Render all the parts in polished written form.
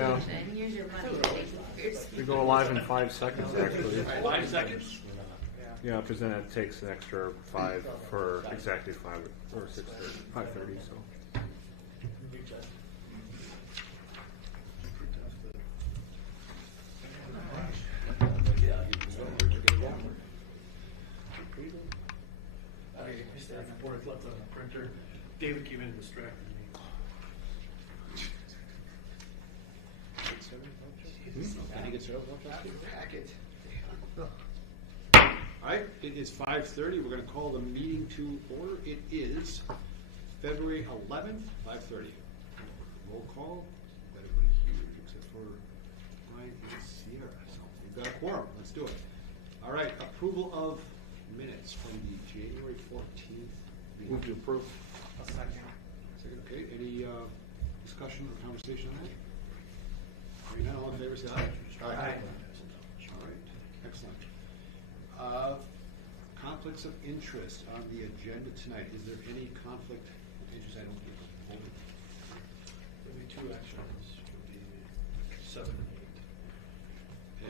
And here's your money. We go live in 5 seconds, actually. 5 seconds? Yeah, because then it takes an extra 5 for exactly 5 or 6:30, 5:30. So. Before it's left on the printer, David came in and distracted me. Alright, it is 5:30. We're going to call the meeting to order. It is February 11th, 5:30. Roll call. Everybody here except for Brian and Sierra. So we've got a quorum. Let's do it. Alright, approval of minutes from the January 14th meeting. Move to approve. A second. Second, okay. Any discussion or conversation on that? Hearing none, all in favor, say aye. Aye. All right, excellent. Conflicts of interest on the agenda tonight. Is there any conflict of interest? I don't think. There'll be 2 actions. It'll be 7 and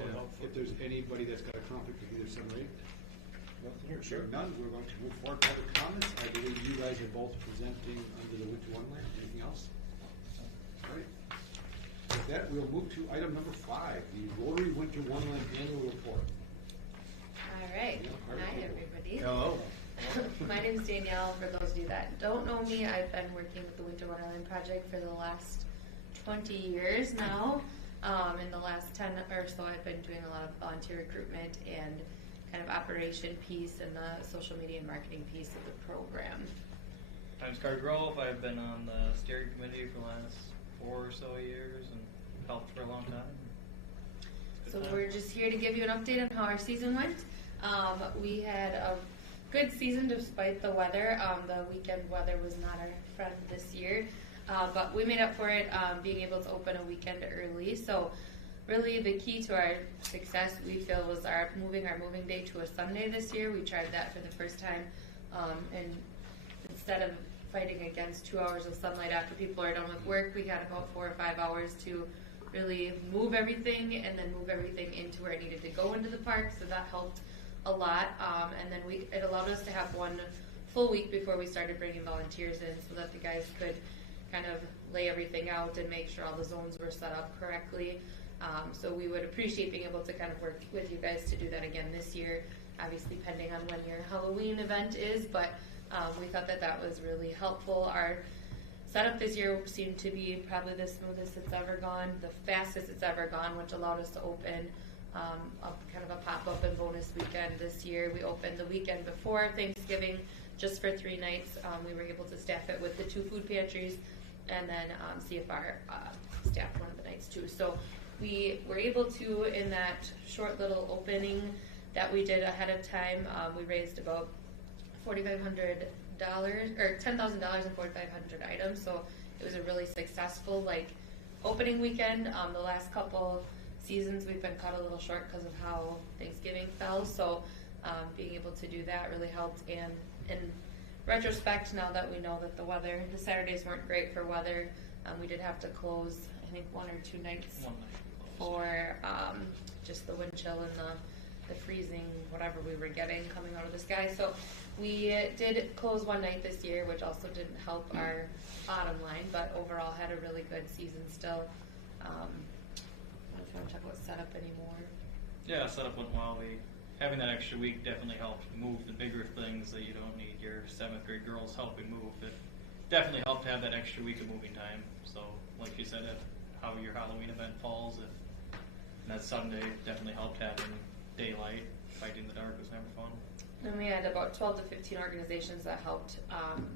8. And if there's anybody that's got a conflict of either 7 or 8? Sure. None. We're going to move forward to public comments. I believe you guys are both presenting under the Winter Wonderland. Anything else? All right. With that, we'll move to item number 5, the Rotary Winter Wonderland Annual Report. All right. Hi, everybody. Hello. My name is Danielle. For those of you that don't know me, I've been working with the Winter Wonderland Project for the last 20 years now. In the last 10 or so, I've been doing a lot of volunteer recruitment and kind of operation piece and the social media and marketing piece of the program. I'm Scar Grove. I've been on the steering committee for the last 4 or so years and helped for a long time. So we're just here to give you an update on how our season went. We had a good season despite the weather. The weekend weather was not our friend this year, but we made up for it being able to open a weekend early. So really the key to our success, we feel, was moving our moving day to a Sunday this year. We tried that for the first time, and instead of fighting against 2 hours of sunlight after people are done with work, we had about 4 or 5 hours to really move everything and then move everything into where it needed to go into the park, so that helped a lot. And then it allowed us to have 1 full week before we started bringing volunteers in so that the guys could kind of lay everything out and make sure all the zones were set up correctly. So we would appreciate being able to kind of work with you guys to do that again this year, obviously pending on when your Halloween event is, but we thought that that was really helpful. Our setup this year seemed to be probably the smoothest it's ever gone, the fastest it's ever gone, which allowed us to open kind of a pop-up and bonus weekend this year. We opened the weekend before Thanksgiving just for 3 nights. We were able to staff it with the 2 food pantries and then CFR staffed one of the nights too. So we were able to, in that short little opening that we did ahead of time, we raised about $4,500 or $10,000 and 4,500 items. So it was a really successful opening weekend. The last couple seasons we've been cut a little short because of how Thanksgiving fell. So being able to do that really helped. And in retrospect, now that we know that the Saturdays weren't great for weather, we did have to close, I think, 1 or 2 nights for just the wind chill and the freezing, whatever we were getting coming out of the sky. So we did close 1 night this year, which also didn't help our bottom line, but overall had a really good season still. I don't know if you want to talk about setup anymore. Yeah, setup went well. Having that extra week definitely helped move the bigger things that you don't need your 7th grade girls helping move. It definitely helped to have that extra week of moving time. So, like you said, how your Halloween event falls, that Sunday definitely helped having daylight. Fighting the dark was never fun. And we had about 12 to 15 organizations that helped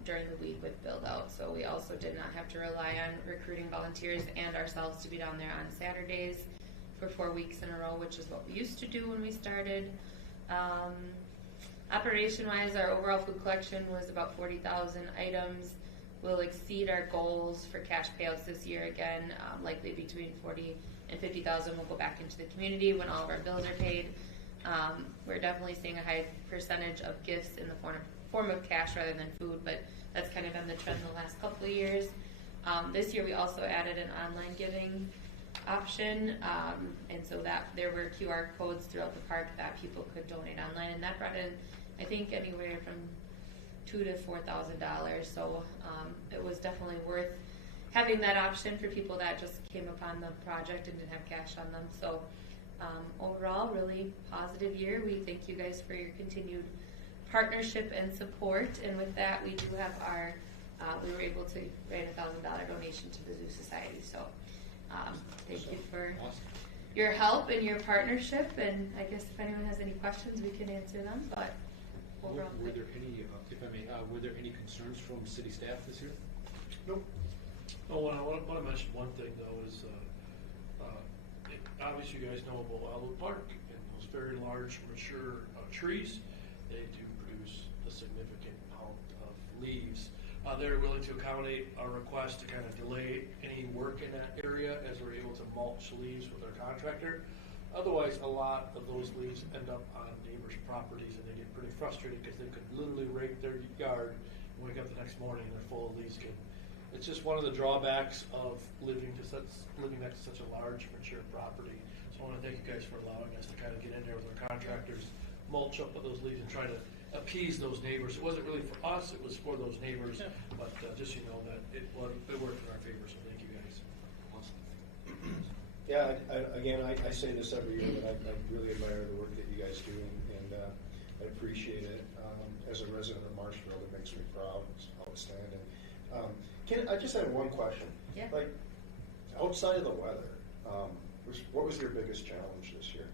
during the week with build out. So we also did not have to rely on recruiting volunteers and ourselves to be down there on Saturdays for 4 weeks in a row, which is what we used to do when we started. Operation-wise, our overall food collection was about 40,000 items. We'll exceed our goals for cash payouts this year again, likely between 40 and 50,000 will go back into the community when all of our bills are paid. We're definitely seeing a high percentage of gifts in the form of cash rather than food, but that's kind of been the trend the last couple of years. This year we also added an online giving option, and so that there were QR codes throughout the park that people could donate online, and that brought in, I think, anywhere from $2,000 to $4,000. So it was definitely worth having that option for people that just came upon the project and didn't have cash on them. So overall, really positive year. We thank you guys for your continued partnership and support. And with that, we do have our, we were able to write a $1,000 donation to the Zoo Society. So thank you for your help and your partnership. And I guess if anyone has any questions, we can answer them. But overall, Were there any, if I may, were there any concerns from city staff this year? Nope. Oh, I want to mention one thing though is, obviously you guys know about Wildwood Park and those very large mature trees. They do produce a significant amount of leaves. They're willing to accommodate our request to kind of delay any work in that area as we're able to mulch leaves with our contractor. Otherwise, a lot of those leaves end up on neighbors' properties and they get pretty frustrated because they could literally rake their yard and wake up the next morning and they're full of leaves. It's just one of the drawbacks of living next to such a large, mature property. So I want to thank you guys for allowing us to kind of get in there with our contractors, mulch up with those leaves and try to appease those neighbors. It wasn't really for us, it was for those neighbors, but just so you know that it worked in our favor, so thank you guys. Yeah, I say this every year, but I really admire the work that you guys do, and I appreciate it. As a resident of Marshfield, it makes me proud. It's outstanding. I just have one question. Yeah. Like, outside of the weather, what was your biggest challenge this year?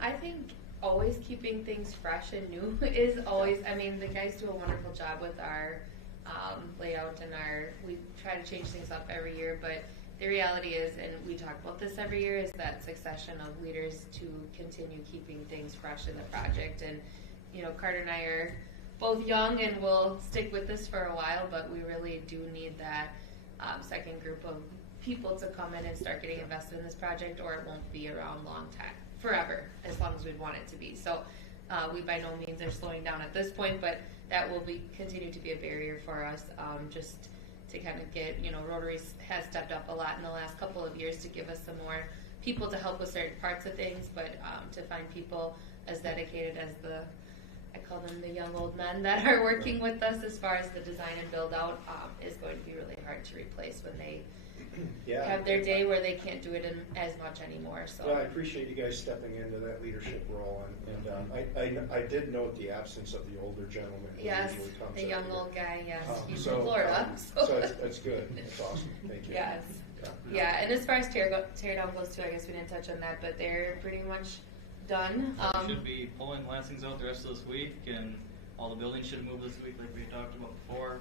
I think always keeping things fresh and new is always, I mean, the guys do a wonderful job with our layout and we try to change things up every year, but the reality is, and we talk about this every year, is that succession of leaders to continue keeping things fresh in the project. And, you know, Carter and I are both young and will stick with this for a while, but we really do need that second group of people to come in and start getting invested in this project, or it won't be around long time, forever, as long as we want it to be. So we by no means are slowing down at this point, but that will continue to be a barrier for us, just to kind of get, you know, Rotary has stepped up a lot in the last couple of years to give us some more people to help with certain parts of things, but to find people as dedicated as I call them the young old men that are working with us as far as the design and build out is going to be really hard to replace when they have their day where they can't do it as much anymore. So well, I appreciate you guys stepping into that leadership role, and I did note the absence of the older gentleman who yes, usually comes the every young year. old guy, yes, he's so, from Florida. So that's good. That's awesome. Thank you. Yes. Yeah, and as far as tear down goes too, I guess we didn't touch on that, but they're pretty much done. We should be pulling lancings out the rest of this week, and all the buildings should move this week like we had talked about before.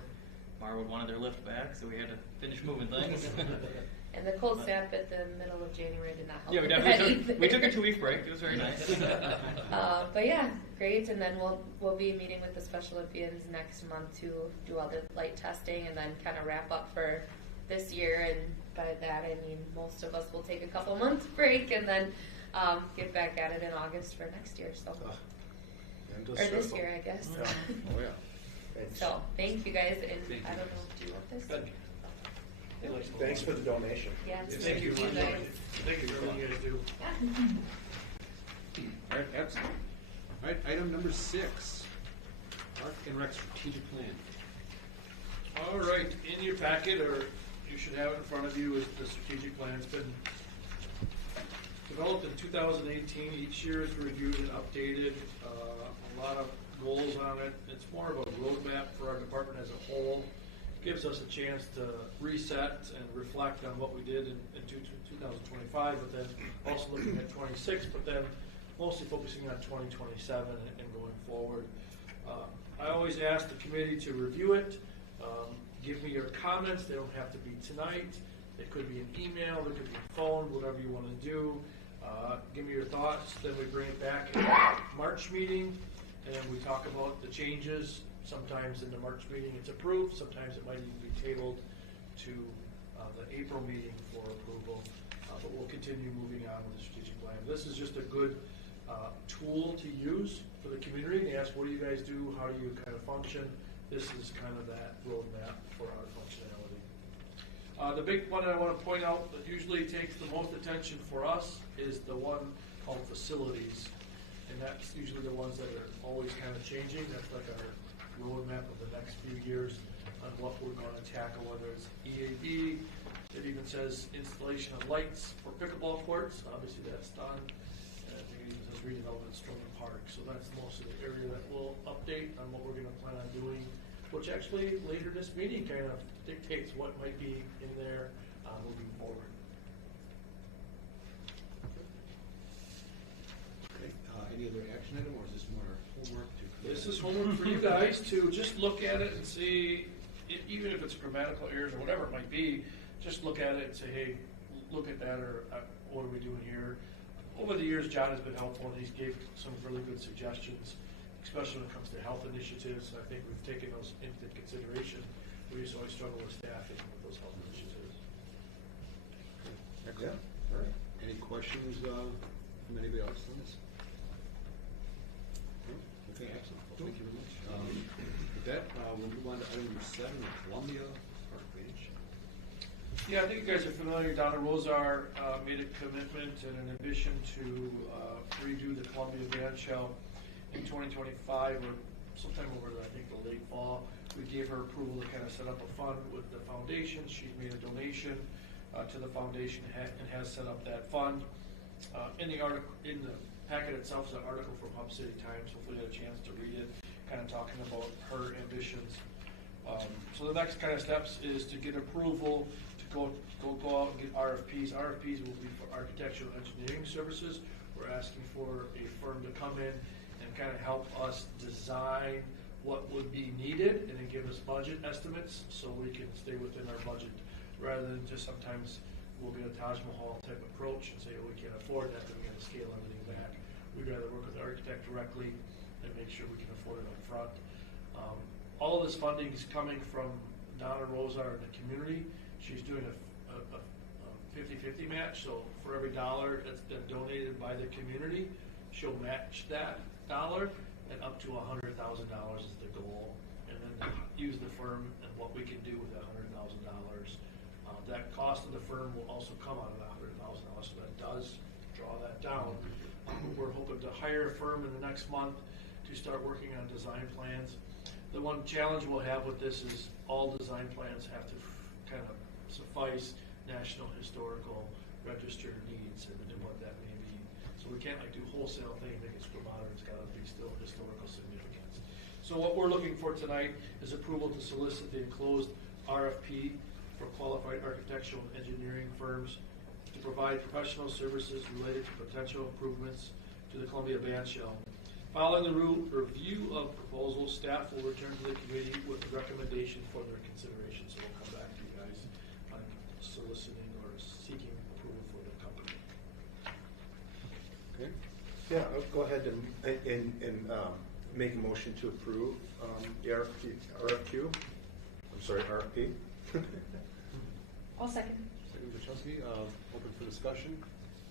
Marwood wanted their lift back, so we had to finish moving things. And the cold snap at the middle of January did not help. Yeah, we definitely took a 2-week break. It was very nice. But yeah, great. And then we'll be meeting with the Special Olympians next month to do all the light testing and then kind of wrap up for this year. And by that I mean most of us will take a couple months break and then get back at it in August for next year. So or this year, I guess. Yeah. Oh yeah. Thanks. So thank you guys, and Thank you. I don't know, do you want this? Good. Thanks for the donation. Yes. Thank you. Thank you guys. Thank you for everything you guys do. All right, excellent. All right, item number 6, Park and Rec Strategic Plan. All right, in your packet, or you should have it in front of you, is the strategic plan. It's been developed in 2018. Each year is reviewed and updated. A lot of goals on it. It's more of a roadmap for our department as a whole. Gives us a chance to reset and reflect on what we did in 2025, but then also looking at 26, but then mostly focusing on 2027 and going forward. I always ask the committee to review it. Give me your comments. They don't have to be tonight. It could be an email, it could be a phone, whatever you want to do. Give me your thoughts. Then we bring it back in the March meeting, and we talk about the changes. Sometimes in the March meeting it's approved. Sometimes it might even be tabled to the April meeting for approval. But we'll continue moving on with the strategic plan. This is just a good tool to use for the community. They ask, what do you guys do? How do you kind of function? This is kind of that roadmap for our functionality. The big one I want to point out that usually takes the most attention for us is the one called facilities. And that's usually the ones that are always kind of changing. That's like our roadmap of the next few years on what we're going to tackle, whether it's EAB. It even says installation of lights for pickleball courts. Obviously that's done. And I think it even says redevelopment of Stroman Park. So that's most of the area that we'll update on what we're going to plan on doing, which actually later this meeting kind of dictates what might be in there moving forward. Okay, any other action item, or is this more homework to? This is homework for you guys to just look at it and see, even if it's grammatical errors or whatever it might be, just look at it and say, hey, look at that, or what are we doing here? Over the years, John has been helpful, and he's gave some really good suggestions, especially when it comes to health initiatives. I think we've taken those into consideration. We used to always struggle with staffing with those health initiatives. Excellent. All right. Any questions from anybody else on this? No? Okay, excellent. Well, thank you very much. With that, we'll move on to item number 7, the Columbia Park Page. Yeah, I think you guys are familiar. Donna Rosar made a commitment and an ambition to redo the Columbia Band Shell in 2025 or sometime over, I think, the late fall. We gave her approval to kind of set up a fund with the foundation. She's made a donation to the foundation and has set up that fund. In the packet itself is an article from Hub City Times. Hopefully you had a chance to read it, kind of talking about her ambitions. So the next kind of steps is to get approval to go out and get RFPs. RFPs will be for architectural engineering services. We're asking for a firm to come in and kind of help us design what would be needed and then give us budget estimates so we can stay within our budget, rather than just sometimes we'll get a Taj Mahal type approach and say, oh, we can't afford that, then we got to scale everything back. We'd rather work with the architect directly and make sure we can afford it up front. All of this funding is coming from Donna Rosar in the community. She's doing a 50-50 match, so for every dollar that's been donated by the community, she'll match that dollar, and up to $100,000 is the goal, and then use the firm and what we can do with that $100,000. That cost of the firm will also come out of that $100,000, so that does draw that down. We're hoping to hire a firm in the next month to start working on design plans. The one challenge we'll have with this is all design plans have to kind of suffice National Historical Register needs and what that may be. So we can't like do wholesale thing that gets put out, it's got to be still historical significance. So what we're looking for tonight is approval to solicit the enclosed RFP for qualified architectural and engineering firms to provide professional services related to potential improvements to the Columbia Band Shell. Following the review of proposals, staff will return to the committee with a recommendation for their consideration. So we'll come back to you guys on soliciting or seeking approval for the company. Okay. Yeah, I'll go ahead and make a motion to approve the RFQ. I'm sorry, RFP. I'll second. Second, Wachowski, open for discussion.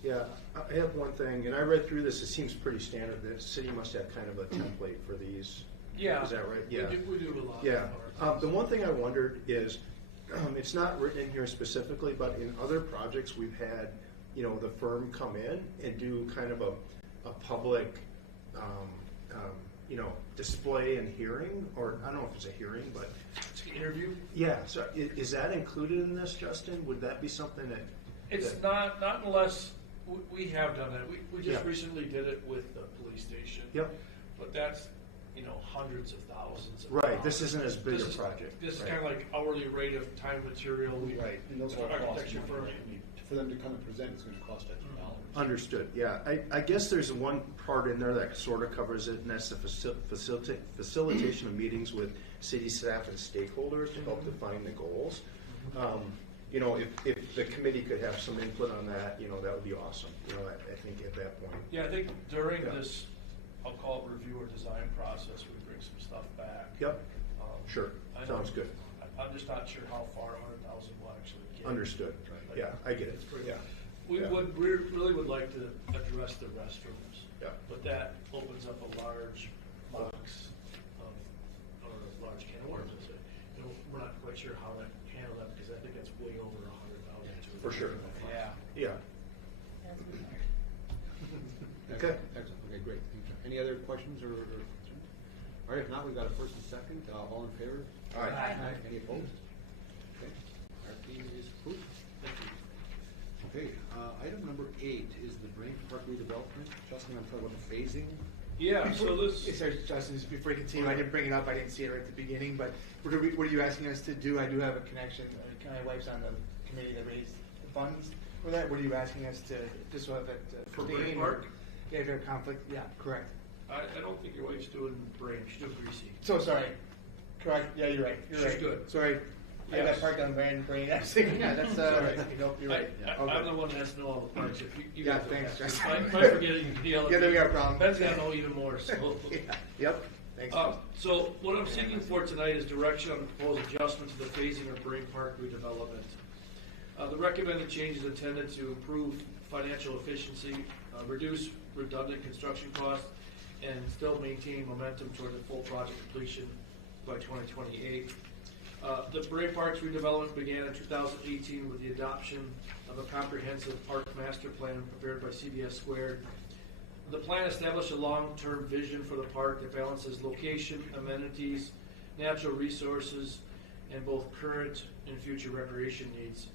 Yeah, I have one thing, and I read through this. It seems pretty standard. The city must have kind of a template for these. Yeah. Is that right? Yeah. We do a lot. Yeah. Of our The one thing I wondered is, it's not written in here specifically, but in other projects we've had, the firm come in and do kind of a public, display and hearing, or I don't know if it's a hearing, but It's an interview. yeah. So is that included in this, Justin? Would that be something that? It's that- not unless we have done that. We just Yeah. recently did it with the police station. Yep. But that's hundreds of thousands. Of Right. dollars. This isn't as big This a is- project. This is Right. kind of like hourly rate of time and material. Right, and those It's all an cost architecture money, firm. right? I mean, for them to come and present, it's gonna cost extra dollars. Understood, yeah. I guess there's one part in there that sort of covers it, and that's the facilitation of meetings with city staff and stakeholders to help define the goals. If the committee could have some input on that, that would be awesome, I think at that point. Yeah, I think during Yeah. this, I'll call it review or design process, we bring some stuff back. Yep, Um, sure, I know- sounds good. I'm just not sure how far 100,000 will actually get. Understood, Like, yeah, I get it, it's pretty- yeah. We Yeah. really would like to address the restrooms. Yeah. But that opens up a large box or a large can of worms. We're not quite sure how to handle that because I think that's way over For sure. Yeah. Yeah. Okay. Excellent, okay, great. Any other questions or concerns? All right, if not, we've got a first and second, all in favor? Aye. Any opposed? Okay, RP is approved. Thank you. Okay, item number 8 is the Brain Park redevelopment. Justin, I'm talking about the phasing. Yeah, so this. Sorry, Justin, just before you continue, I didn't bring it up, I didn't see it right at the beginning, but what are you asking us to do? I do have a connection, my wife's on the committee that raised the funds for that. What are you asking us to, just so that For Brain Park? Yeah, if you have conflict, yeah, correct. I don't think your wife's doing brain, she's doing greasy. So sorry, correct, yeah, you're right, you're She's right. good. Sorry, I Yes. got parked on brain, I was thinking, yeah, that's, nope, you're right. I'm the one that has to know all the parts. If you Yeah, guys don't thanks, have to. Justin. If I forget it, you can yell at Yeah, me. there we are, problem. Ben's gotta know even more, so. Yeah, yep, thanks. So what I'm seeking for tonight is direction on the proposed adjustment to the phasing of Brain Park redevelopment. The recommended change is intended to improve financial efficiency, reduce redundant construction costs, and still maintain momentum toward the full project completion by 2028. The Brain Park's redevelopment began in 2018 with the adoption of a comprehensive park master plan prepared by CBS Squared. The plan established a long-term vision for the park that balances location, amenities, natural resources, and both current and future recreation needs.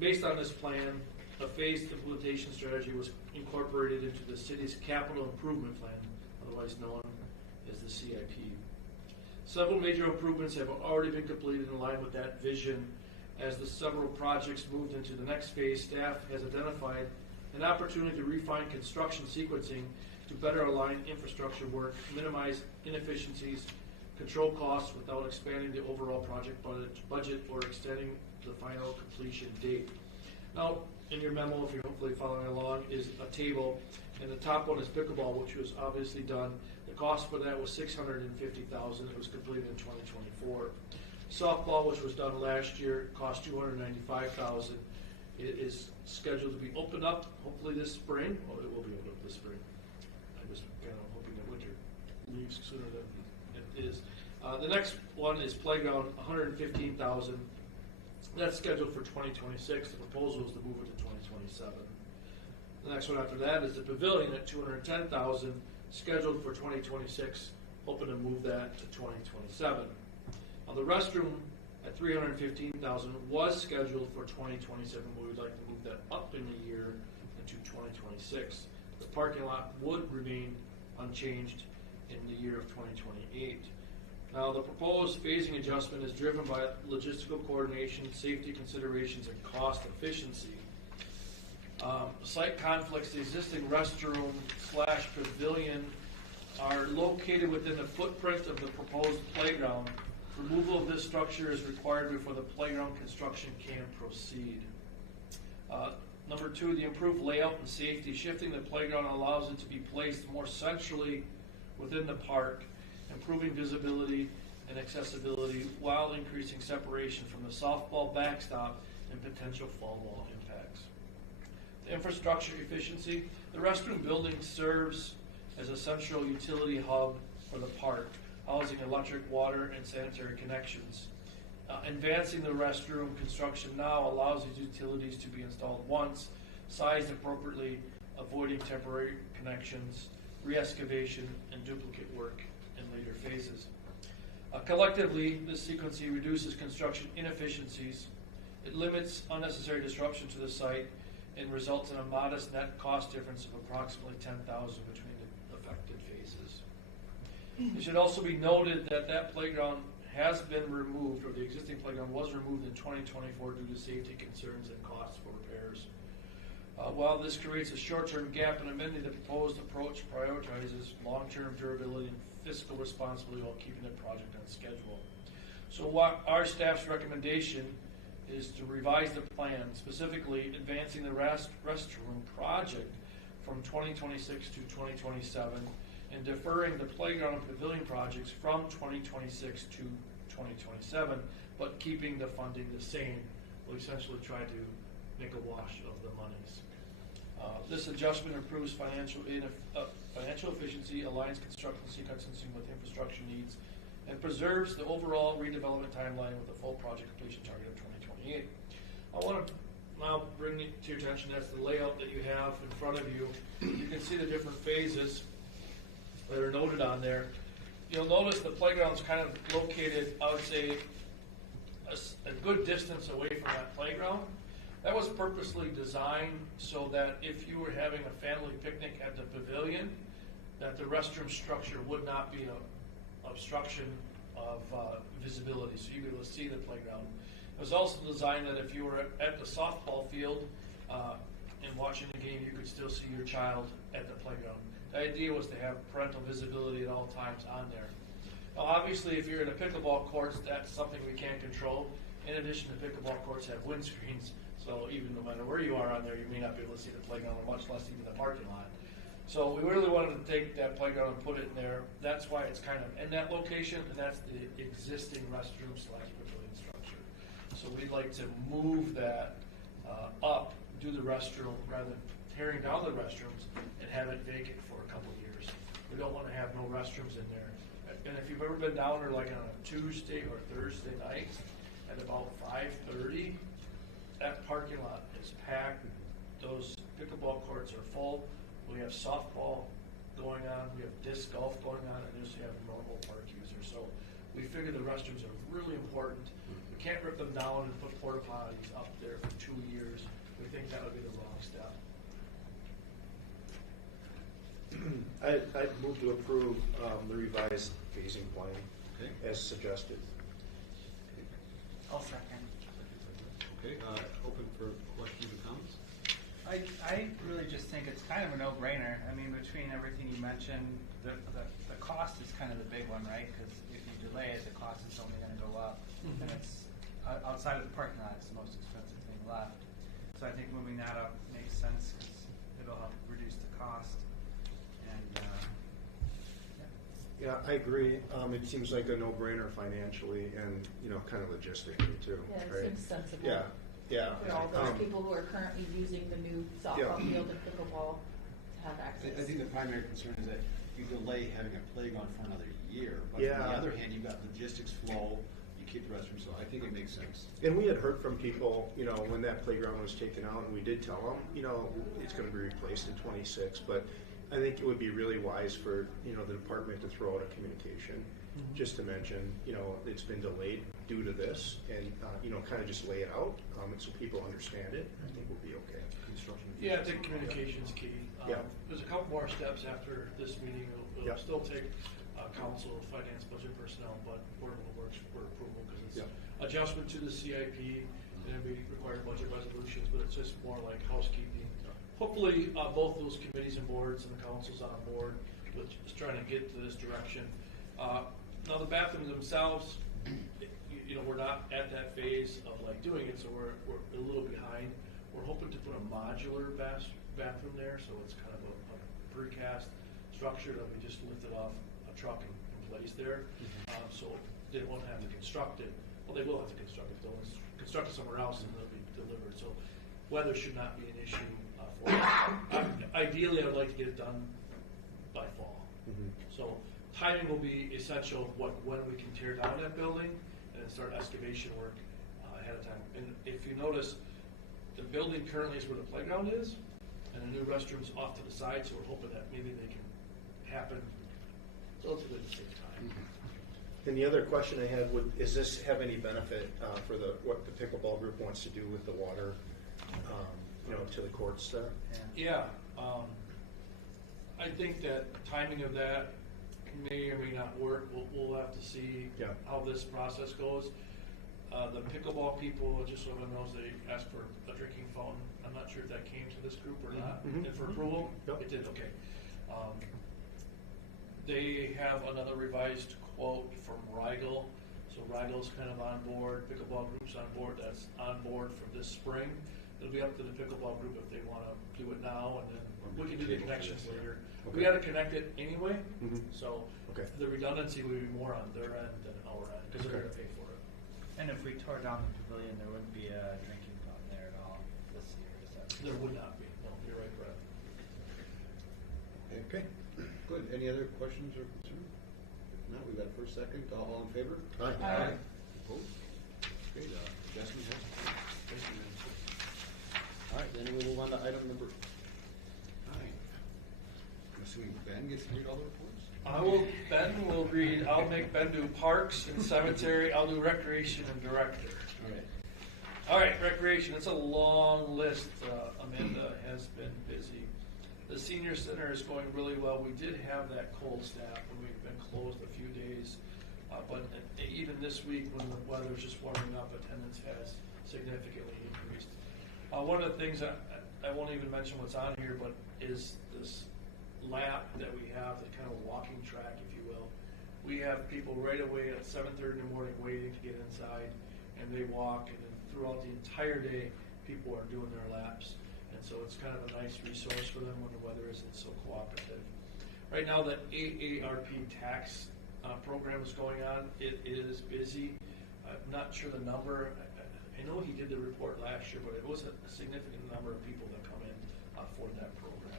Based on this plan, a phased implementation strategy was incorporated into the city's capital improvement plan, otherwise known as the CIP. Several major improvements have already been completed in line with that vision. As the several projects moved into the next phase, staff has identified an opportunity to refine construction sequencing to better align infrastructure work, minimize inefficiencies, control costs without expanding the overall project budget or extending the final completion date. Now, in your memo, if you're hopefully following along, is a table, and the top one is pickleball, which was obviously done. The cost for that was $650,000. It was completed in 2024. Softball, which was done last year, cost $295,000. It is scheduled to be opened up hopefully this spring. Well, it will be opened up this spring. I was kind of hoping that winter leaves sooner than it is. The next one is playground, $115,000. That's scheduled for 2026. The proposal is to move it to 2027. The next one after that is the pavilion at $210,000, scheduled for 2026. Hoping to move that to 2027. Now the restroom at $315,000 was scheduled for 2027. We would like to move that up in the year into 2026. The parking lot would remain unchanged in the year of 2028. Now, the proposed phasing adjustment is driven by logistical coordination, safety considerations, and cost efficiency. Site conflicts, the existing restroom / pavilion are located within the footprint of the proposed playground. Removal of this structure is required before the playground construction can proceed. Number 2, the improved layout and safety. Shifting the playground allows it to be placed more centrally within the park, improving visibility and accessibility while increasing separation from the softball backstop and potential fall wall impacts. The infrastructure efficiency. The restroom building serves as a central utility hub for the park, housing electric, water, and sanitary connections. Advancing the restroom construction now allows these utilities to be installed once, sized appropriately, avoiding temporary connections, re-excavation, and duplicate work in later phases. Collectively, this sequencing reduces construction inefficiencies, it limits unnecessary disruption to the site, and results in a modest net cost difference of approximately $10,000 between the affected phases. It should also be noted that that playground has been removed, or the existing playground was removed in 2024 due to safety concerns and costs for repairs. While this creates a short-term gap in amenity, the proposed approach prioritizes long-term durability and fiscal responsibility while keeping the project on schedule. So what our staff's recommendation is to revise the plan, specifically advancing the restroom project from 2026 to 2027 and deferring the playground and pavilion projects from 2026 to 2027, but keeping the funding the same. We'll essentially try to make a wash of the monies. This adjustment improves financial efficiency, aligns construction sequencing with infrastructure needs, and preserves the overall redevelopment timeline with a full project completion target of 2028. I want to now bring it to your attention, that's the layout that you have in front of you. You can see the different phases that are noted on there. You'll notice the playground's kind of located, I would say, a good distance away from that playground. That was purposely designed so that if you were having a family picnic at the pavilion, that the restroom structure would not be an obstruction of visibility, so you'd be able to see the playground. It was also designed that if you were at the softball field and watching the game, you could still see your child at the playground. The idea was to have parental visibility at all times on there. Now, obviously, if you're in a pickleball courts, that's something we can't control. In addition, the pickleball courts have windscreens, so even no matter where you are on there, you may not be able to see the playground, or much less even the parking lot. So we really wanted to take that playground and put it in there. That's why it's kind of in that location, and that's the existing restroom / pavilion structure. So we'd like to move that up, do the restroom, rather than tearing down the restrooms and have it vacant for a couple of years. We don't want to have no restrooms in there. And if you've ever been down there like on a Tuesday or Thursday night at about 5:30, that parking lot is packed. Those pickleball courts are full. We have softball going on, we have disc golf going on, and just have normal park users. So we figure the restrooms are really important. We can't rip them down and put porta potties up there for 2 years. We think that would be the wrong step. I'd move to approve the revised phasing plan Okay. as suggested. I'll second. Okay, open for questions and comments? I really just think it's kind of a no-brainer. I mean, between everything you mentioned, the cost is kind of the big one, right? Because if you delay it, the cost is only going to go up. And it's outside of the parking lot, it's the most expensive thing left. So I think moving that up makes sense because it'll help reduce the cost. And Yeah, I agree. It seems like a no-brainer financially and, kind of logistically too. Yeah, it right? seems sensible. Yeah. For all those Um, people who are currently using the new softball field and pickleball to have access. I think the primary concern is that you delay having a playground for another year. But on Yeah. the other hand, you've got logistics flow, you keep the restroom, so I think it makes sense. And we had heard from people, when that playground was taken out, and we did tell them, it's going to be replaced in 26, but I think it would be really wise for, the department to throw out a communication, just to mention, it's been delayed due to this, and, kind of just lay it out, and so people understand it. I think we'll be okay. Construction. Yeah, I think communication's key. Yeah. There's a couple more steps after this meeting. It'll Yeah. still take council, finance, budget, personnel, but Board of Works for approval because it's Yeah. adjustment to the CIP, and then we require budget resolutions, but it's just more like housekeeping. Hopefully, both those committees and boards and the council's on board with just trying to get to this direction. Now, the bathrooms themselves, we're not at that phase of like doing it, so we're a little behind. We're hoping to put a modular bathroom there, so it's kind of a precast structure that we just lifted off a truck and place there. So they won't have to construct it. Well, they will have to construct it. They'll construct it somewhere else and it'll be delivered. So weather should not be an issue for us. Ideally, I would like to get it done by fall. So timing will be essential of when we can tear down that building and then start excavation work ahead of time. And if you notice, the building currently is where the playground is, and the new restroom's off to the side, so we're hoping that maybe they can happen relatively at the same time. And the other question I had is this have any benefit for what the pickleball group wants to do with the water, to the courts there? Yeah, I think that timing of that may or may not work. We'll have to see Yeah. how this process goes. The pickleball people, just so everyone knows, they asked for a drinking fountain. I'm not sure if that came to this group or not. Mhm. And for approval, Yep. it did, okay. They have another revised quote from Rigel. So Rigel's kind of on board, pickleball group's on board, that's on board for this spring. It'll be up to the pickleball group if they want to do it now, and then we can do the connections later. We got to connect it anyway, so Okay. the redundancy would be more on their end than our end, because they're going to pay for it. And if we tore down the pavilion, there wouldn't be a drinking fountain there at all this year, is that? There would not be, no, you're right, Brett. Okay, good. Any other questions or concerns? If not, we've got first, second, all in favor? Aye. Opposed? Okay, Justin has. Thank you. All right, then we'll move on to item number 9. I'm assuming Ben gets to read all the reports? Ben will read, I'll make Ben do parks and cemetery, I'll do recreation and director. All right. All right, recreation, it's a long list. Amanda has been busy. The senior center is going really well. We did have that cold snap when we've been closed a few days. But even this week when the weather's just warming up, attendance has significantly increased. One of the things I won't even mention what's on here, but is this lap that we have, the kind of walking track, if you will. We have people right away at 7:30 in the morning waiting to get inside, and they walk, and then throughout the entire day, people are doing their laps. And so it's kind of a nice resource for them when the weather isn't so cooperative. Right now, the AARP tax program is going on. It is busy. I'm not sure the number. I know he did the report last year, but it was a significant number of people that come in for that program.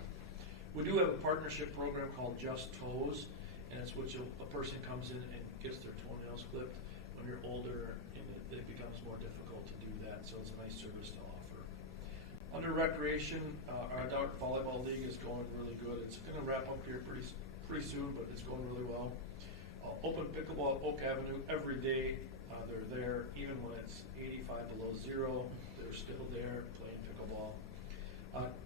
We do have a partnership program called Just Toes, and it's which a person comes in and gets their toenails clipped. When you're older, and it becomes more difficult to do that, so it's a nice service to offer. Under recreation, our adult volleyball league is going really good. It's going to wrap up here pretty soon, but it's going really well. Open pickleball at Oak Avenue every day. They're there even when it's 85 below zero. They're still there playing pickleball.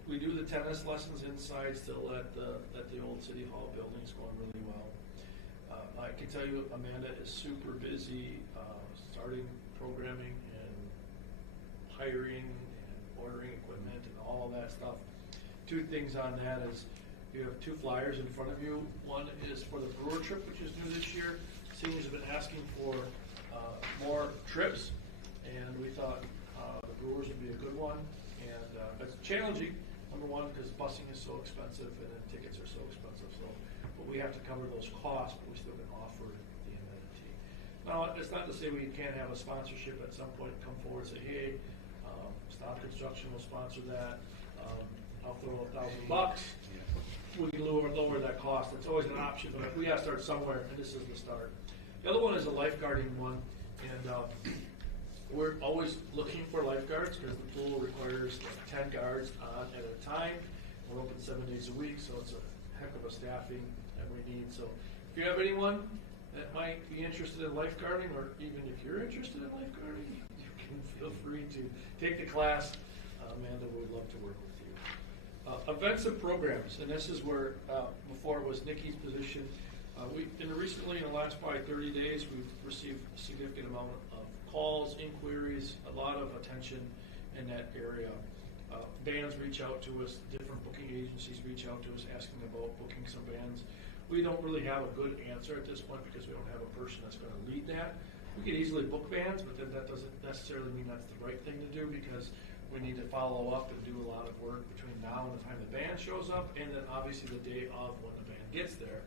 We do the tennis lessons inside still at the old City Hall building. It's going really well. I can tell you Amanda is super busy starting programming and hiring and ordering equipment and all of that stuff. Two things on that is you have 2 flyers in front of you. One is for the brewer trip, which is new this year. Seniors have been asking for more trips, and we thought the brewers would be a good one. And it's challenging, number one, because busing is so expensive and then tickets are so expensive. So, but we have to cover those costs, but we still can offer the amenity. Now, it's not to say we can't have a sponsorship at some point. Come forward and say, hey, Stop Construction will sponsor that. I'll throw $1,000. We can lower that cost. It's always an option, but we got to start somewhere, and this is the start. The other one is a lifeguarding one, and we're always looking for lifeguards because the pool requires 10 guards on at a time. We're open 7 days a week, so it's a heck of a staffing that we need. So if you have anyone that might be interested in lifeguarding, or even if you're interested in lifeguarding, you can feel free to take the class. Amanda would love to work with you. Events and programs, and this is where before it was Nikki's position. Recently, in the last probably 30 days, we've received a significant amount of calls, inquiries, a lot of attention in that area. Bands reach out to us, different booking agencies reach out to us asking about booking some bands. We don't really have a good answer at this point because we don't have a person that's going to lead that. We could easily book bands, but then that doesn't necessarily mean that's the right thing to do because we need to follow up and do a lot of work between now and the time the band shows up, and then obviously the day of when the band gets there.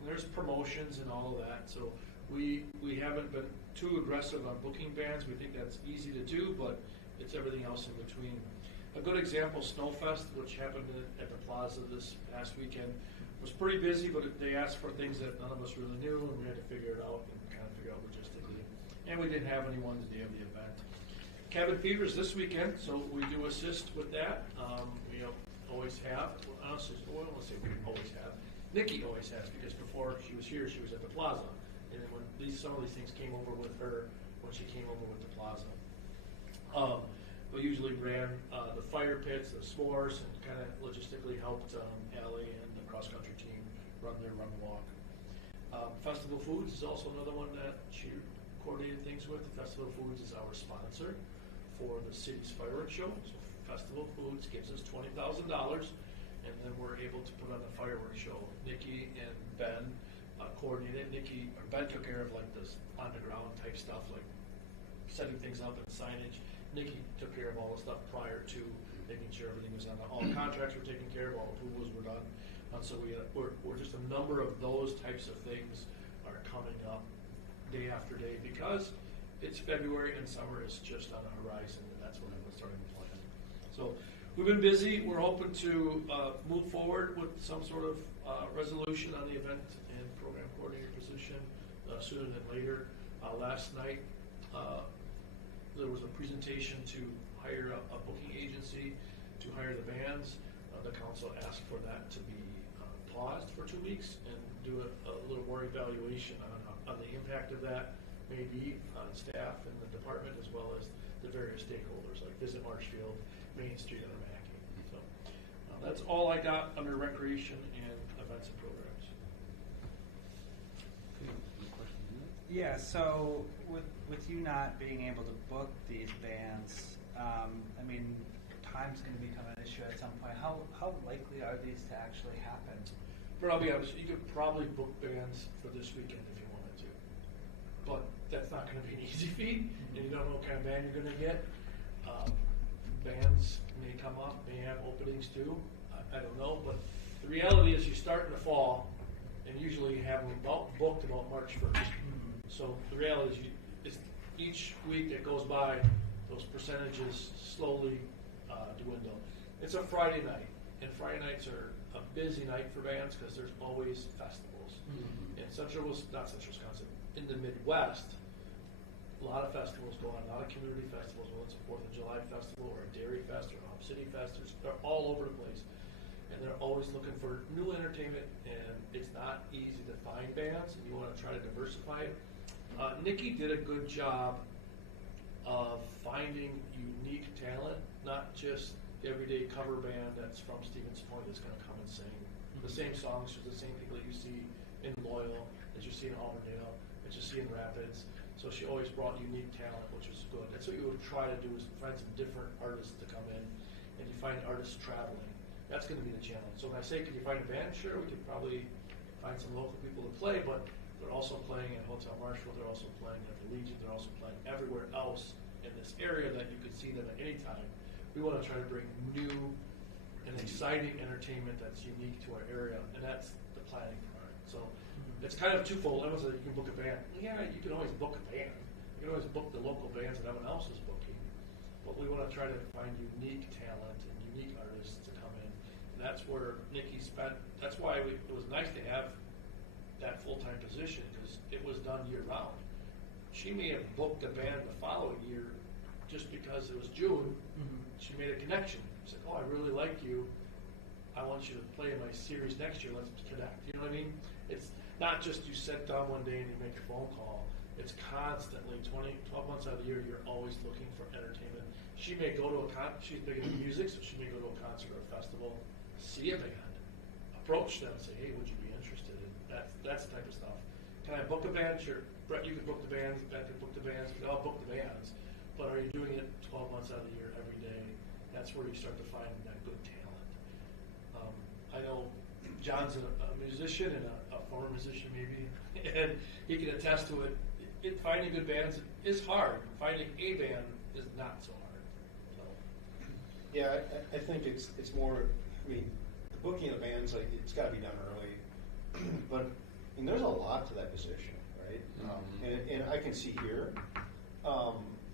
And there's promotions and all of that, so we haven't been too aggressive on booking bands. We think that's easy to do, but it's everything else in between. A good example, Snowfest, which happened at the Plaza this past weekend, was pretty busy, but they asked for things that none of us really knew, and we had to figure it out and kind of figure out logistically. And we didn't have anyone the day of the event. Cabin Fever is this weekend, so we do assist with that. We always have. I don't want to say we always have. Nikki always has, because before she was here, she was at the Plaza. And then when some of these things came over with her, when she came over with the Plaza. We usually ran the fire pits, the s'mores, and kind of logistically helped Allie and the cross-country team run their run walk. Festival Foods is also another one that she coordinated things with. The Festival Foods is our sponsor for the city's fireworks show. So Festival Foods gives us $20,000, and then we're able to put on the fireworks show. Nikki and Ben coordinated. Ben took care of like this on-the-ground type stuff, like setting things up and signage. Nikki took care of all the stuff prior to making sure everything was on. All the contracts were taken care of, all approvals were done. So we're just a number of those types of things are coming up day after day because it's February and summer is just on the horizon, and that's when I'm starting to plan. So we've been busy. We're hoping to move forward with some sort of resolution on the event and program coordinator position sooner than later. Last night, there was a presentation to hire a booking agency. to hire the bands. The council asked for that to be paused for 2 weeks and do a little more evaluation on the impact of that may be on staff and the department as well as the various stakeholders like Visit Marshfield, Main Street, and Mackey. So that's all I got under recreation and events and programs. Okay, any questions on that? Yeah, so with you not being able to book these bands, I mean, time's going to become an issue at some point. How likely are these to actually happen? But I'll be honest, you could probably book bands for this weekend if you wanted to. But that's not going to be an easy feat, and you don't know what kind of band you're going to get. Bands may come up, may have openings too. I don't know, but the reality is you start in the fall, and usually you have them booked about March 1st. So the reality is each week that goes by, those percentages slowly dwindle. It's a Friday night, and Friday nights are a busy night for bands because there's always festivals. In not Central Wisconsin, in the Midwest, a lot of festivals go on, a lot of community festivals, whether it's a 4th of July festival or a Dairy Fest or a Hop City Fest, they're all over the place. And they're always looking for new entertainment, and it's not easy to find bands, and you want to try to diversify it. Nikki did a good job of finding unique talent, not just the everyday cover band that's from Stevens Point that's going to come and sing the same songs to the same people that you see in Loyal, that you see in Auburndale, that you see in Rapids. So she always brought unique talent, which was good. That's what you would try to do, is find some different artists to come in, and you find artists traveling. That's going to be the challenge. So when I say, can you find a band? Sure, we could probably find some local people to play, but they're also playing at Hotel Marshfield, they're also playing at the Legion, they're also playing everywhere else in this area that you could see them at any time. We want to try to bring new and exciting entertainment that's unique to our area, and that's the planning part. So it's kind of twofold. Everyone says you can book a band. Yeah, you can always book a band. You can always book the local bands that everyone else is booking. But we want to try to find unique talent and unique artists to come in. And that's where Nikki spent, that's why it was nice to have that full-time position, because it was done year-round. She may have booked a band the following year just because it was June. She made a connection. She said, oh, I really like you. I want you to play in my series next year. Let's connect. You know what I mean? It's not just you sit down one day and you make a phone call. It's constantly 12 months out of the year, you're always looking for entertainment. She may go to she's big into music, so she may go to a concert or a festival, see a band, approach them and say, hey, would you be interested in that? That's the type of stuff. Can I book a band? Sure. Brett, you can book the bands. Beth can book the bands. We all book the bands. But are you doing it 12 months out of the year, every day? That's where you start to find that good talent. I know John's a musician and a former musician maybe, and he can attest to it. Finding good bands is hard. Finding a band is not so hard. So. Yeah, I think it's more, I mean, the booking of bands, like, it's got to be done early. But, I mean, there's a lot to that position, right? And I can see here,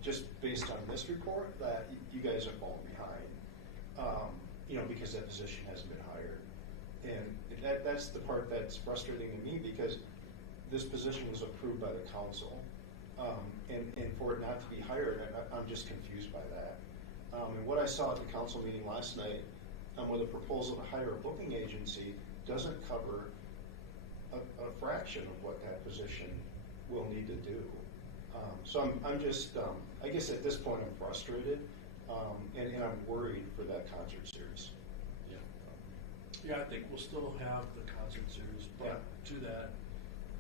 just based on this report, that you guys are falling behind, because that position hasn't been hired. And that's the part that's frustrating to me, because this position was approved by the council, and for it not to be hired, I'm just confused by that. And what I saw at the council meeting last night, with a proposal to hire a booking agency, doesn't cover a fraction of what that position will need to do. So I'm just, I guess at this point I'm frustrated, and I'm worried for that concert series. Yeah, I think we'll still have the concert series, but to that,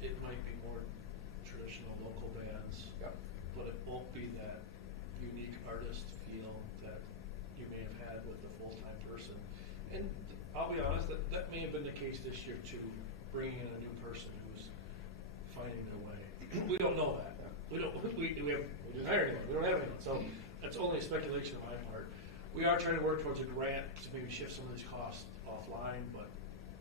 it might be more traditional local bands, but it won't be that unique artist feel that you may have had with a full-time person. And I'll be honest, that may have been the case this year too, bringing in a new person who's finding their way. We don't know that. We didn't hire anyone. We don't have anyone. So that's only a speculation on my part. We are trying to work towards a grant to maybe shift some of these costs offline, but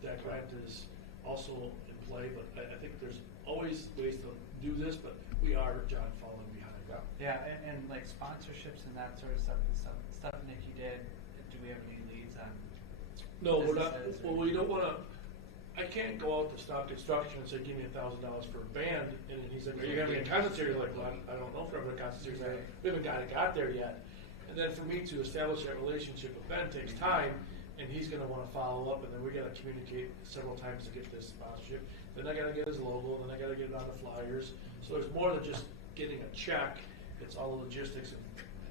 that grant is also in play. But I think there's always ways to do this, but we are, John, falling behind. Yeah, and like sponsorships and that sort of stuff, stuff Nikki did. Do we have any leads on? No, we're not. Well, we don't want to. I can't go out to Stop Construction and say, give me $1,000 for a band, and he's like, are you going to be a concert series? Like, well, I don't know if we're having a concert series. We haven't got there yet. And then for me to establish that relationship with Ben takes time, and he's gonna wanna follow up, and then we gotta communicate several times to get this sponsorship. Then I gotta get his logo, and then I gotta get it on the flyers. So there's more than just getting a check, it's all the logistics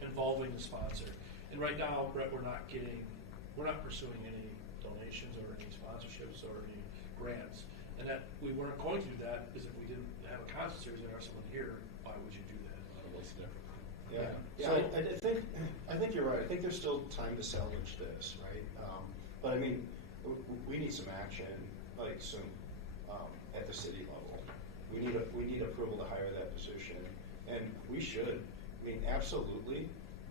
involving the sponsor. And right now, Brett, we're not pursuing any donations or any sponsorships or any grants. And that, we weren't going to do that, because if we didn't have a concert series and have someone here, why would you do that? What's different? Yeah, So- I think you're right. I think there's still time to salvage this, right? But I mean, we need some action, like some, at the city level. We need approval to hire that position, and we should, I mean, absolutely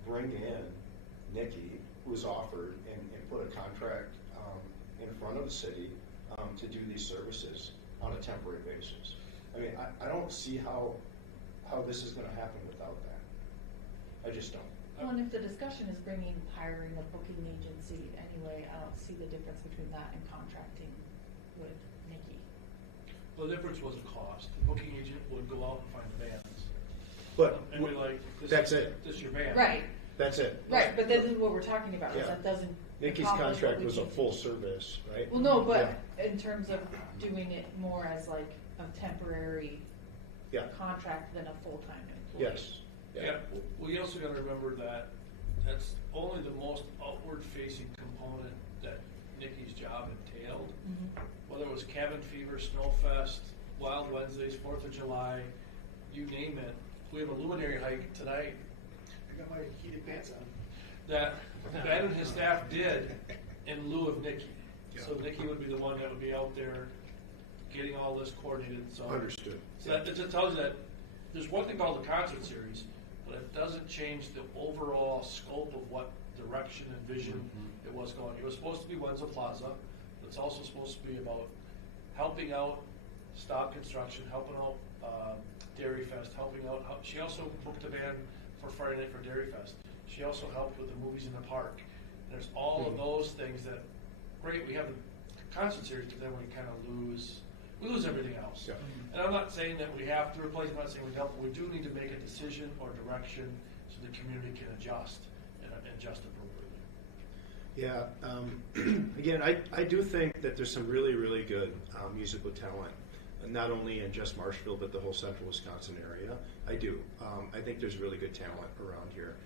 bring in Nikki, who's offered, and put a contract, in front of the city, to do these services on a temporary basis. I mean, I don't see how this is gonna happen without that. I just don't. Well, and if the discussion is hiring a booking agency anyway, I don't see the difference between that and contracting with Nikki. Well, the difference was the cost. The booking agent would go out and find bands. But And be like, that's it. This is your band. Right, That's it. right, but this is what we're talking about, is Yeah. that doesn't. Nikki's accomplish what contract we was a need to. full service, right? Well, no, but in terms of doing it more as like a temporary Yeah, contract than a full-time employee. yes. Yeah, we also gotta remember that that's only the most outward-facing component that Nikki's job entailed. Mhm. Whether it was Cabin Fever, Snowfest, Wild Wednesdays, 4th of July, you name it. We have a luminary hike tonight I got my heated pants on. that Ben and his staff did in lieu of Nikki. So Nikki would be the one that would be out there getting all this coordinated, so. Understood. So that, it just tells you that there's one thing called the concert series, but it doesn't change the overall scope of what direction and vision it was going. It was supposed to be Wenzel Plaza, but it's also supposed to be about helping out stop construction, helping out Dairy Fest, helping out. She also booked a band for Friday night for Dairy Fest. She also helped with the movies in the park. And there's all of those things that, great, we have the concert series, but then we kind of lose everything else. Yeah. And I'm not saying that we have to replace, I'm not saying we don't, but we do need to make a decision or direction so the community can adjust and adjust appropriately. Yeah, again, I do think that there's some really, really good musical talent, not only in just Marshfield, but the whole central Wisconsin area. I do. I think there's really good talent around here.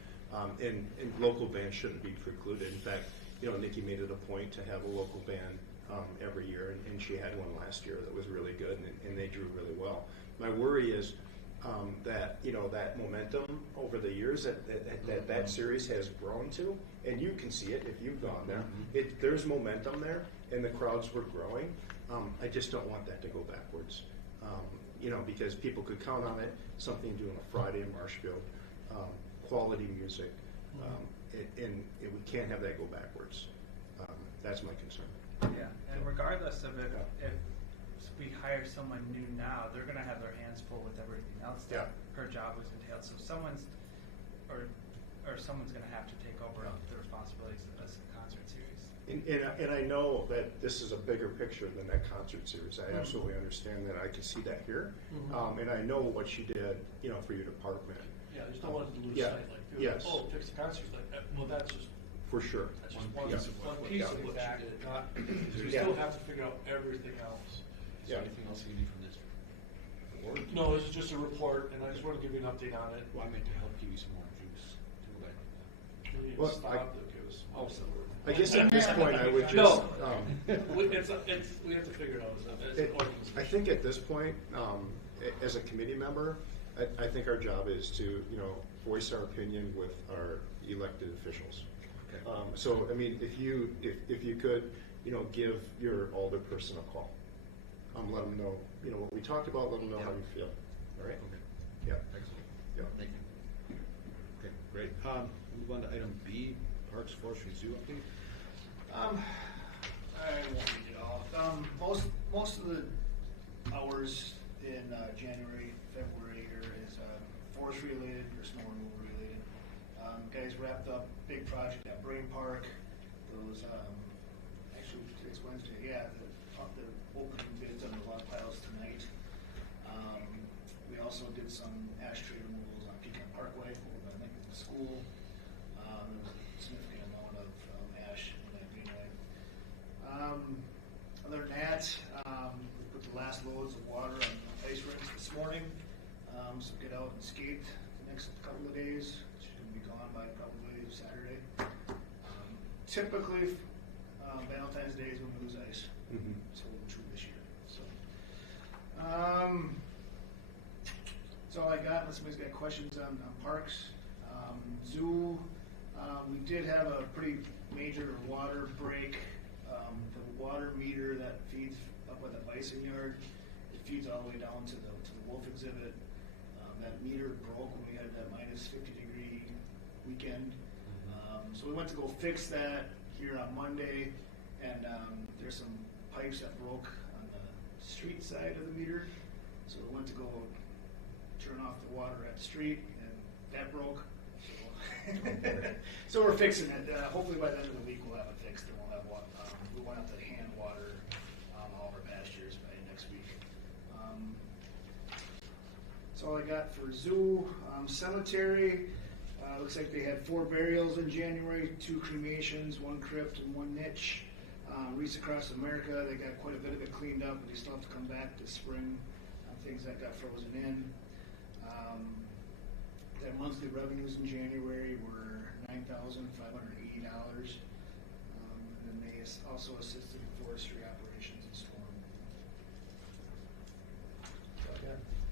And local bands shouldn't be precluded. In fact, Nikki made it a point to have a local band every year, and she had one last year that was really good, and they drew really well. My worry is that that momentum over the years that series has grown to, and you can see it if you've gone there. There's momentum there, and the crowds were growing. I just don't want that to go backwards, because people could count on it. Something doing a Friday in Marshfield, quality music, and we can't have that go backwards. That's my concern. Yeah, and regardless of if we hire someone new now, they're gonna have their hands full with everything else that her job was entailed. So someone's gonna have to take over the responsibilities of this concert series. And I know that this is a bigger picture than that concert series. I absolutely understand that. I can see that here, and I know what she did, for your department. Yeah, I just don't want to lose Yeah. sight, like, Yes. oh, fix the concert, like, well, that's just For sure. That's just One one piece piece, of one what- piece yeah. of what you did, not, you Yeah. still have to figure out everything else. Is there anything else you need from this board? No, this is just a report, and I just want to give you an update on it. Well, I meant to help give you some more juice to go back. You need to Well, stop to give us most of I guess at this point, I would just. No. We have to figure it out as an I organization. think at this point, as a committee member, I think our job is to, voice our opinion with our elected officials. Okay. So, I mean, if you could, give your alder person a call. Let them know, what we talked about, let them know how you feel. All right? Okay. Yeah. Excellent. Yeah. Thank you. Okay, great. Move on to item B, Parks, Forestry, Zoo update. I won't read it off. Most of the hours in January, February here is forestry related or snow removal related. Guys wrapped up big project at Brain Park. Those actually today's Wednesday. Yeah, the opening bids on the log piles tonight. We also did some ash tree removals on Pecan Parkway over by Lincoln School. There's a significant amount of ash in that greenway. Other than that, we put the last loads of water on ice rinks this morning. So get out and skate the next couple of days. It's going to be gone by probably Saturday. Typically, Valentine's Day is when we lose ice. It's holding true this year. So, that's all I got. Unless somebody's got questions on parks. Zoo, we did have a pretty major water break. The water meter that feeds up at the bison yard, it feeds all the way down to the wolf exhibit. That meter broke when we had that minus 50-degree weekend. So we went to go fix that here on Monday, and there's some pipes that broke on the street side of the meter. So we went to go turn off the water at the street, and that broke. So we're fixing it. Hopefully by the end of the week we'll have it fixed, and we'll have water. We won't have to hand water all of our pastures by next week. That's all I got for zoo. Cemetery, looks like they had 4 burials in January, 2 cremations, 1 crypt, and 1 niche. Wreaths Across America, they got quite a bit of it cleaned up, but they still have to come back this spring on things that got frozen in. Their monthly revenues in January were $9,580. And then they also assisted in forestry operations and storm.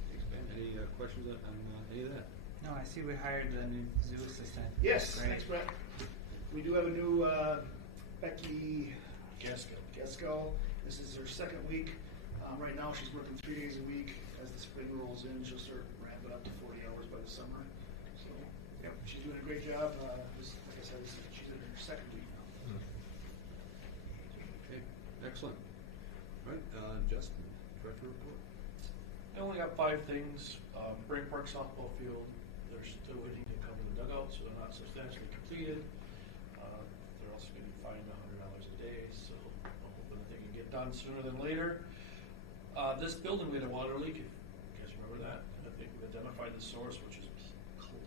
Thanks, Ben. Any questions on any of that? No, I see we hired the new zoo assistant. Yes, Great. thanks, Brett. We do have a new Becky Gaskell. This is her second week. Right now, she's working 3 days a week. As the spring rolls in, she'll start ramping up to 40 hours by the summer. So, yep, she's doing a great job. Like I said, she's in her second week now. Okay, excellent. All right, Justin, director report. I only got 5 things. Brant Park softball field, they're still waiting to cover the dugout, so they're not substantially completed. They're also going to be fined $100 a day, so I'm hoping that they can get done sooner than later. This building, we had a water leak. If you guys remember that? I think we identified the source, which is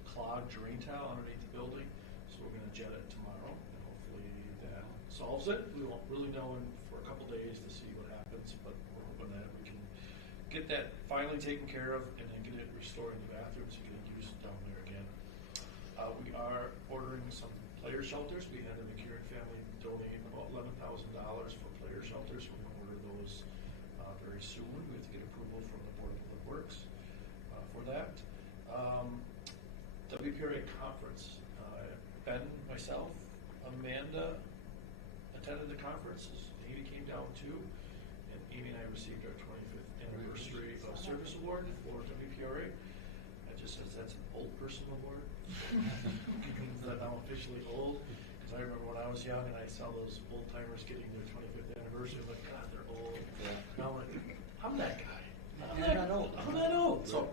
clogged drain tile underneath the building. So we're going to jet it tomorrow, and hopefully that solves it. We won't really know for a couple days to see what happens, but we're hoping that we can get that finally taken care of and then get it restored in the bathroom so we can use it down there again. We are ordering some player shelters. We had the McCurran family donate about $11,000 for player shelters. We're going to order those very soon. We have to get approval from the Board of Public Works for that. WPRA conference. Ben, myself, Amanda attended the conferences. Amy came down too, and Amy and I received our 25th anniversary service award for WPRA. That just says that's an old person award. That I'm officially old. Because I remember when I was young and I saw those old timers getting their 25th anniversary. I'm like, God, they're old. Yeah. Now I'm like, I'm that guy. I'm not old. So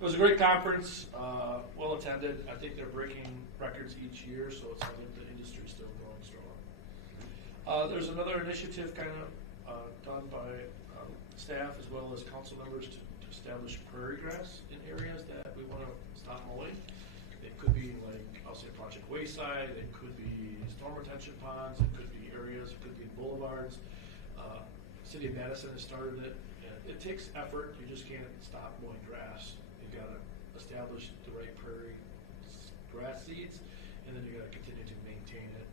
it was a great conference, well attended. I think they're breaking records each year, so it's like the industry's still going strong. There's another initiative kind of done by staff as well as council members to establish prairie grass in areas that we want to stop mowing. It could be like, I'll say Project Wayside, it could be storm retention ponds, it could be areas, it could be boulevards. City of Madison has started it. It takes effort. You just can't stop mowing grass. You got to establish the right prairie grass seeds, and then you got to continue to maintain it.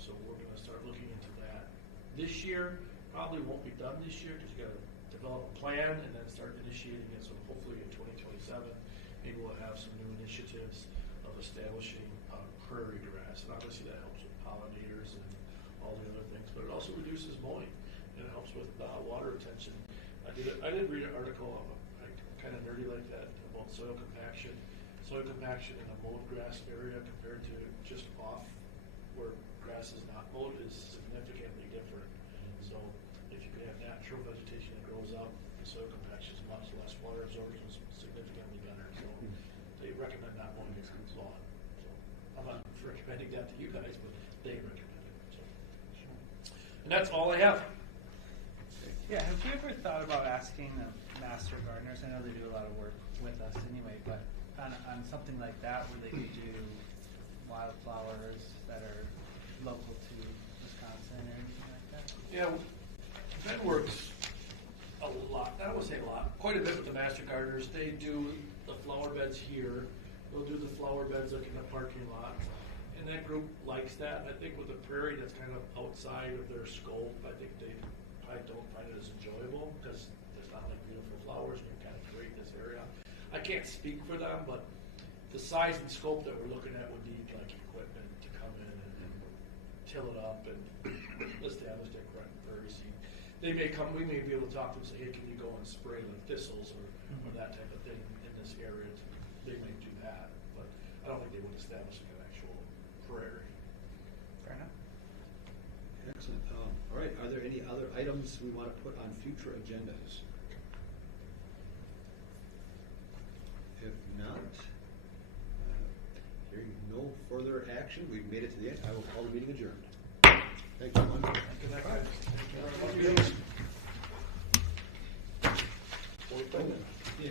So we're going to start looking into that this year. Probably won't be done this year because you got to develop a plan and then start initiating it. So hopefully in 2027, maybe we'll have some new initiatives of establishing prairie grass, and obviously that helps with pollinators and all the other things. But it also reduces mowing. It helps with water retention. I did read an article, kind of nerdy like that, about soil compaction. Soil compaction in a mowed grass area compared to just off where grass is not mowed is significantly different. So if you can have natural vegetation that grows up, the soil compaction is much less, water absorption is significantly better. So they recommend not mowing your lawn. So I'm not recommending that to you guys, but they recommend it. So. And that's all I have. Yeah, have you ever thought about asking the master gardeners, I know they do a lot of work with us anyway, but on something like that where they could do wildflowers that are local to Wisconsin or anything like that? Yeah, Ben works a lot, I don't want to say a lot, quite a bit with the Master Gardeners. They do the flower beds here, they'll do the flower beds like in the parking lot. And that group likes that. I think with the Prairie, that's kind of outside of their scope. I think they probably don't find it as enjoyable because there's not like beautiful flowers and you kind of create this area. I can't speak for them, but the size and scope that we're looking at would need like equipment to come in and till it up and establish that correct prairie seed. They may come, we may be able to talk to them and say, hey, can you go and spray like thistles or that type of thing in this area? They may do that, but I don't think they would establish an actual prairie. Fair enough. Excellent. All right, are there any other items we want to put on future agendas? If not, hearing no further action, we've made it to the end. I will call the meeting adjourned. Thank you, everyone. Good night, guys. Thank you very much. Yeah. Yeah.